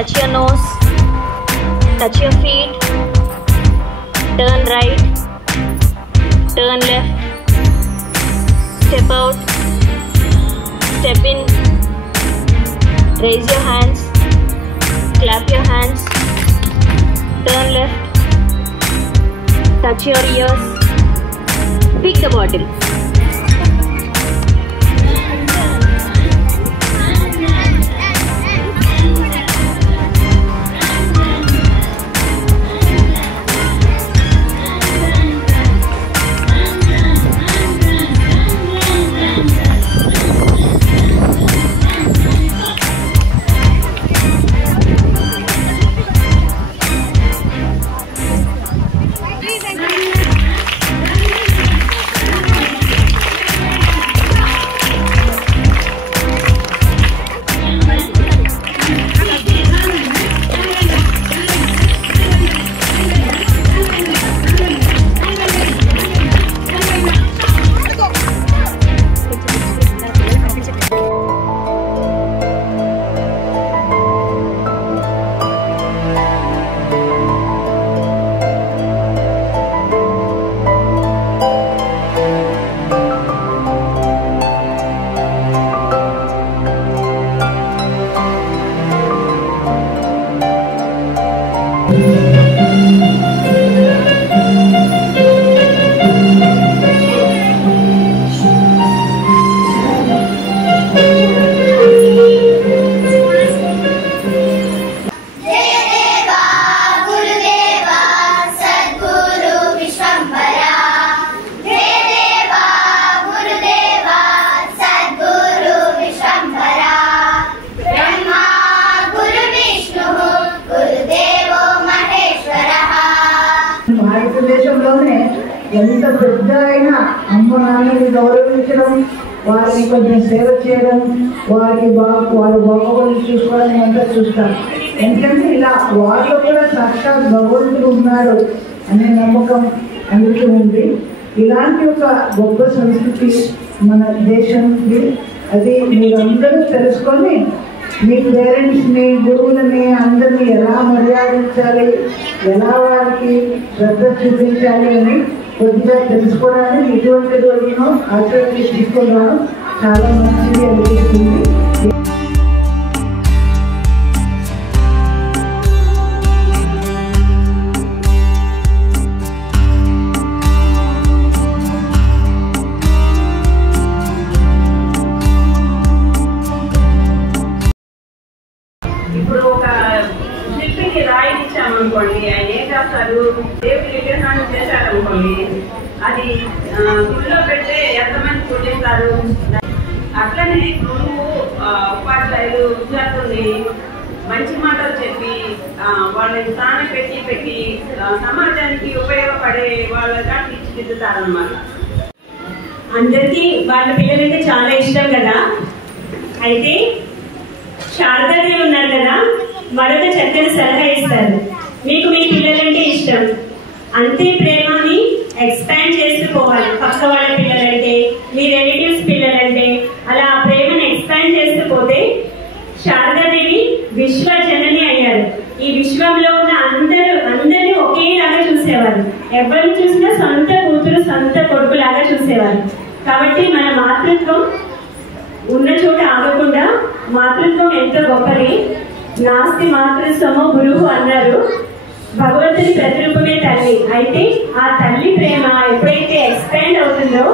touch your nose, touch your feet, turn right, turn left, step out, step in, raise your hands, clap your hands, turn left, touch your ears, pick the bottle. భారతదేశంలోనే ఎంత పెద్ద అయినా అమ్మ నాన్నని గౌరవించడం, వారిని కొంచెం సేవ చేయడం, వారి బాగోగులు చూసుకోవడం అంతా చూస్తారు. ఎందుకంటే ఇలా వారిలో కూడా సాక్షాత్ భగవంతుడు ఉన్నాడు అనే నమ్మకం అందరికీ ఉంది. ఇలాంటి ఒక గొప్ప సంస్కృతి మన దేశానికి, అది మీరందరూ తెలుసుకొని మీ పేరెంట్స్ని, గురువులని అందరినీ ఎలా మర్యాదించాలి, ఎలా వారికి శ్రద్ధ చూపించాలి అని కొద్దిగా తెలుసుకోవడానికి ఇటువంటి రోజును ఆచరణకి తీసుకున్నాను. చాలా మంచిది అనిపిస్తుంది. ఇప్పుడు ఒక శిల్పికి రాయి ఇచ్చామనుకోండి, ఆయన ఏం చేస్తారు, దేవుడి విగ్రహాన్ని చేశారనుకోండి, అది గుడిలో పెడితే ఎంతమంది పూజిస్తారు. అట్లనే గురువు ఉపాధ్యాయులు విద్యార్థుల్ని మంచి మాటలు చెప్పి వాళ్ళని స్థానం పెట్టి సమాజానికి ఉపయోగపడే వాళ్ళగా తీర్చిదిద్దుతారన్నమాట. అందరికీ వాళ్ళ పిల్లలంటే చాలా ఇష్టం కదా. అయితే శారదాదేవి ఉన్నారు కదా, మరొక చక్కని సలహా ఇస్తారు. మీకు మీ పిల్లలంటే ఇష్టం, అంతే ప్రేమని ఎక్స్పాండ్ చేస్తూ పోవాలి. పక్క వాళ్ళ పిల్లలంటే, మీ రిలేటివ్స్ పిల్లలంటే, అలా ఆ ప్రేమను ఎక్స్పాండ్ చేస్తూ పోతే శారదాదేవి విశ్వజనని అయ్యారు. ఈ విశ్వంలో ఉన్న అందరినీ ఒకేలాగా చూసేవారు. ఎవరిని చూసినా సొంత కూతురు, సొంత కొడుకులాగా చూసేవారు. కాబట్టి మన మాతృత్వం ఉన్న చోట ఆగకుండా, మాతృత్వం ఎంతో గొప్పది. నాస్తి మాతృత్వమో గురువు అన్నారు. భగవంతుని ప్రతిరూపమే తల్లి. అయితే ఆ తల్లి ప్రేమ ఎప్పుడైతే ఎక్స్పాండ్ అవుతుందో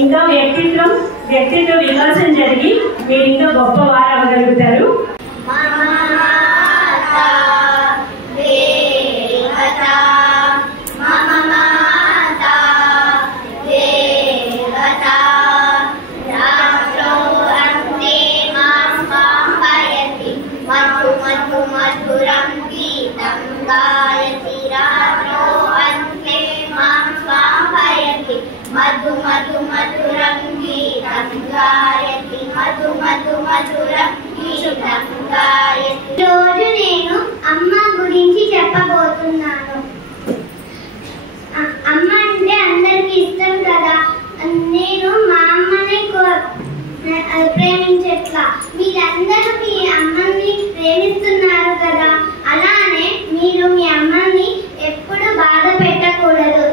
ఇంకా వ్యక్తిత్వ వికాసం జరిగి మీరు ఇంకా గొప్పవారు అవ్వగలుగుతారు. రోజు నేను అమ్మ గురించి చెప్పబోతున్నాను. అమ్మ అంటే అందరికి ఇష్టం కదా. నేను మా అమ్మని ప్రేమించట్లా. మీరందరూ మీ అమ్మని ప్రేమిస్తున్నారు కదా, అలానే మీరు మీ అమ్మని ఎప్పుడు బాధ పెట్టకూడదు.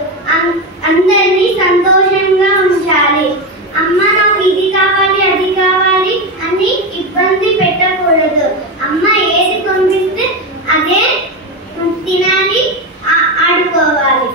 అందరినీ సంతోషంగా ఉంచాలి. అమ్మ నాకు ఇది కావాలి అది కావాలి అని ఇబ్బంది పెట్టకూడదు. అమ్మ ఏది పంపిస్తే అదే తినాలి, ఆడుకోవాలి.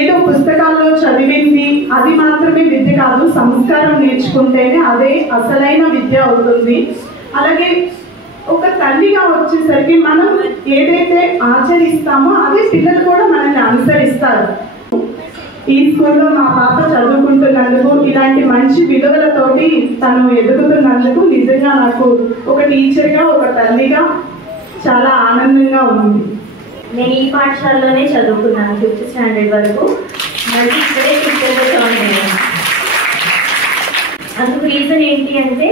ఏదో పుస్తకాల్లో చదివింది అది మాత్రమే విద్య కాదు, సంస్కారం నేర్చుకుంటేనే అదే అసలైన విద్య అవుతుంది. అలాగే ఒక తల్లిగా వచ్చేసరికి మనం ఏదైతే ఆచరిస్తామో అదే పిల్లలు కూడా మనల్ని అనుసరిస్తారు. ఈ స్కూల్లో మా పాప చదువుకుంటున్నందుకు, ఇలాంటి మంచి విలువలతోటి తను ఎదుగుతున్నందుకు నిజంగా నాకు ఒక టీచర్గా, ఒక తల్లిగా చాలా ఆనందంగా ఉంది. నేను ఈ పాఠశాలలోనే చదువుకున్నాను 5th స్టాండర్డ్ వరకు. మళ్ళీ ఇక్కడే టీచర్గా జాయిన్ అయ్యాను. అందుకు రీజన్ ఏంటి అంటే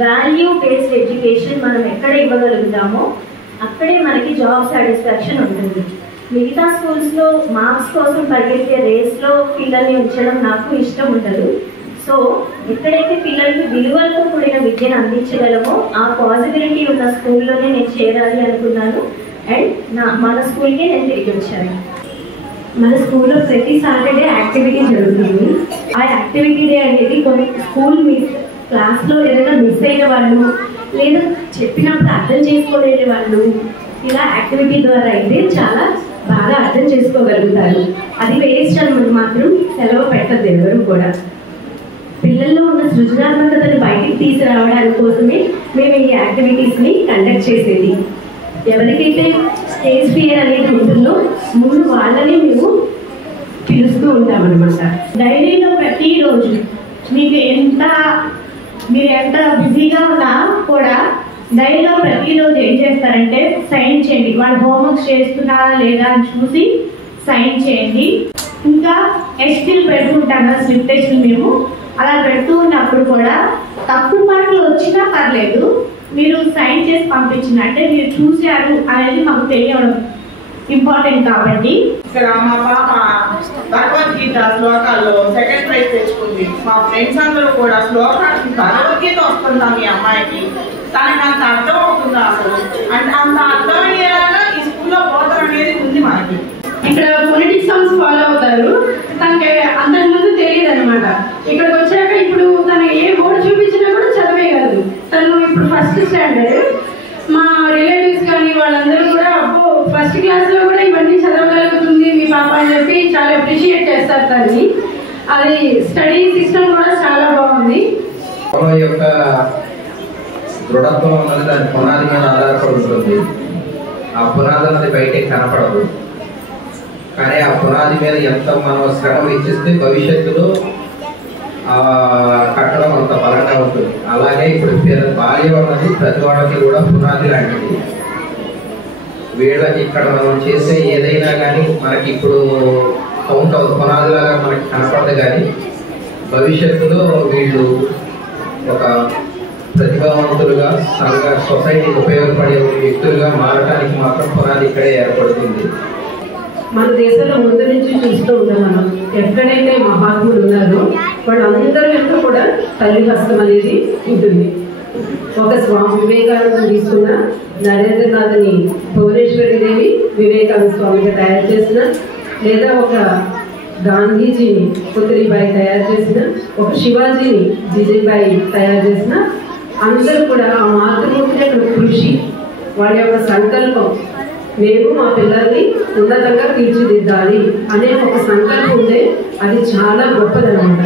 వాల్యూ బేస్డ్ ఎడ్యుకేషన్ మనం ఎక్కడ ఇవ్వగలుగుతామో అక్కడే మనకి జాబ్ సాటిస్ఫాక్షన్ ఉంటుంది. మిగతా స్కూల్స్లో మార్క్స్ కోసం పరిగెత్తే రేస్లో పిల్లల్ని ఉంచడం నాకు ఇష్టం ఉండదు. సో ఎక్కడైతే పిల్లలకి విలువలతో కూడిన విద్యను అందించగలమో ఆ పాసిబిలిటీ ఉన్న స్కూల్లోనే నేను చేరాలి అనుకున్నాను. అండ్ మన స్కూల్కే నేను తిరిగి వచ్చాను. మన స్కూల్లో ప్రతి సాటర్డే యాక్టివిటీ జరుగుతుంది. ఆ యాక్టివిటీ డే అనేది కొన్ని స్కూల్ క్లాస్లో ఏదైనా మిస్ అయిన వాళ్ళు, లేదా చెప్పినప్పుడు అర్థం చేసుకోలేని వాళ్ళు ఇలా యాక్టివిటీ ద్వారా అయితే చాలా బాగా అర్థం చేసుకోగలుగుతారు. అది వేస్ట్ అని మాత్రం సెలవు పెట్టద్దు ఎవరు కూడా. పిల్లల్లో ఉన్న సృజనాత్మకతను బయటికి తీసుకురావడానికి కోసమే మేము ఈ యాక్టివిటీస్ని కండక్ట్ చేసేది. ఎవరికైతే స్టేజ్ ఫియర్ అనేది ఉంటుందో ముందు వాళ్ళని మేము పిలుస్తూ ఉంటామన్నమాట. డైరీలో ప్రతిరోజు మీరు ఎంత బిజీగా ఉన్నా కూడా డైరీలో ప్రతిరోజు ఏం చేస్తారంటే సైన్ చేయండి. వాళ్ళు హోంవర్క్స్ చేస్తున్నారా లేదా అని చూసి సైన్ చేయండి. ఇంకా టెస్టులు పెడుతుంటాం కదా, స్లిప్ టెస్టులు. మేము అలా పెడుతూ ఉన్నప్పుడు కూడా తప్పుడు మార్కులు వచ్చినా పర్లేదు, మీరు సైన్ చేసి పంపించిన అంటే మీరు చూశారు అనేది మాకు తెలియడం ఇంపార్టెంట్. కాబట్టి ఇక్కడ మా పాప భగవద్గీత శ్లోకాల్లో 2nd ప్రైజ్ తెచ్చుకుంది. మా ఫ్రెండ్స్ అందరూ కూడా శ్లోకాలు భగవద్గీత వస్తుందా మీ అమ్మాయికి, తనకి అంత అర్థం అవుతుందా అసలు అంటే అంత అర్థమయ్యేలాగా ఈ స్కూల్లో బోధన అనేది ఉంది మనకి. ఇక్కడ పొలిటిక్స్ సాంగ్స్ ఫాలో అవుతారు. తనకి అంతకుముందు తెలియదు అనమాట. ఇక్కడికి వచ్చాక ఇప్పుడు తను ఏ బోర్డు చూపించినా కూడా చదివేయగలదు. తను ఇప్పుడు 1st స్టాండర్డ్. మా రిలేటివ్స్ కానీ వాళ్ళందరూ కూడా అబ్బో 1st క్లాస్లో కూడా ఇవన్నీ చదవగలుగుతుంది మీ పాప అని చెప్పి చాలా అప్రిషియేట్ చేస్తారు తనని. అది స్టడీ సిస్టమ్ కూడా చాలా బాగుంది. యొక్క దృఢత్వం అన్నది దాని పునాది మీద ఆధారపడి ఉంటుంది. ఆ పునాది అన్నది బయటకి కనపడదు, కానీ ఆ పునాది మీద ఎంత మనం శ్రమ వెచ్చిస్తే భవిష్యత్తులో కట్టడం అంత బలంగా ఉంటుంది. అలాగే ఇప్పుడు బాల్యం అన్నది ప్రతి వాళ్ళకి కూడా పునాది లాంటిది. వీళ్ళకి ఇక్కడ మనం చేసే ఏదైనా కానీ మనకి ఇప్పుడు కౌంట్ అవుతుంది, పునాదిలాగా మనకి కనపడదు. కానీ భవిష్యత్తులో వీళ్ళు ఒక ప్రతిభావంతులుగా సొసైటీకి ఉపయోగపడే వ్యక్తులుగా మారడానికి మాత్రం పునాది ఇక్కడే ఏర్పడుతుంది. మన దేశంలో ముందు నుంచి చూస్తూ ఉంటాం మనం. ఎక్కడైతే మహాత్ములు ఉన్నారో వాళ్ళందరూ వెనుక కూడా తల్లి హస్తం అనేది ఉంటుంది. ఒక స్వామి వివేకానంద తీసుకున్న, నరేంద్రనాథ్ని భువనేశ్వరి దేవి వివేకానంద స్వామిగా తయారు చేసిన, లేదా ఒక గాంధీజీని పుత్రిబాయి తయారు చేసిన, ఒక శివాజీని జీజీబాయి తయారు చేసిన, అందరూ కూడా ఆ మాతృమూర్తి యొక్క కృషి, వాళ్ళ యొక్క సంకల్పం, మేము మా పిల్లల్ని ఉన్నతంగా తీర్చిదిద్దాలి అనే ఒక సంకల్పం ఉంటే అది చాలా గొప్పదన్నమాట.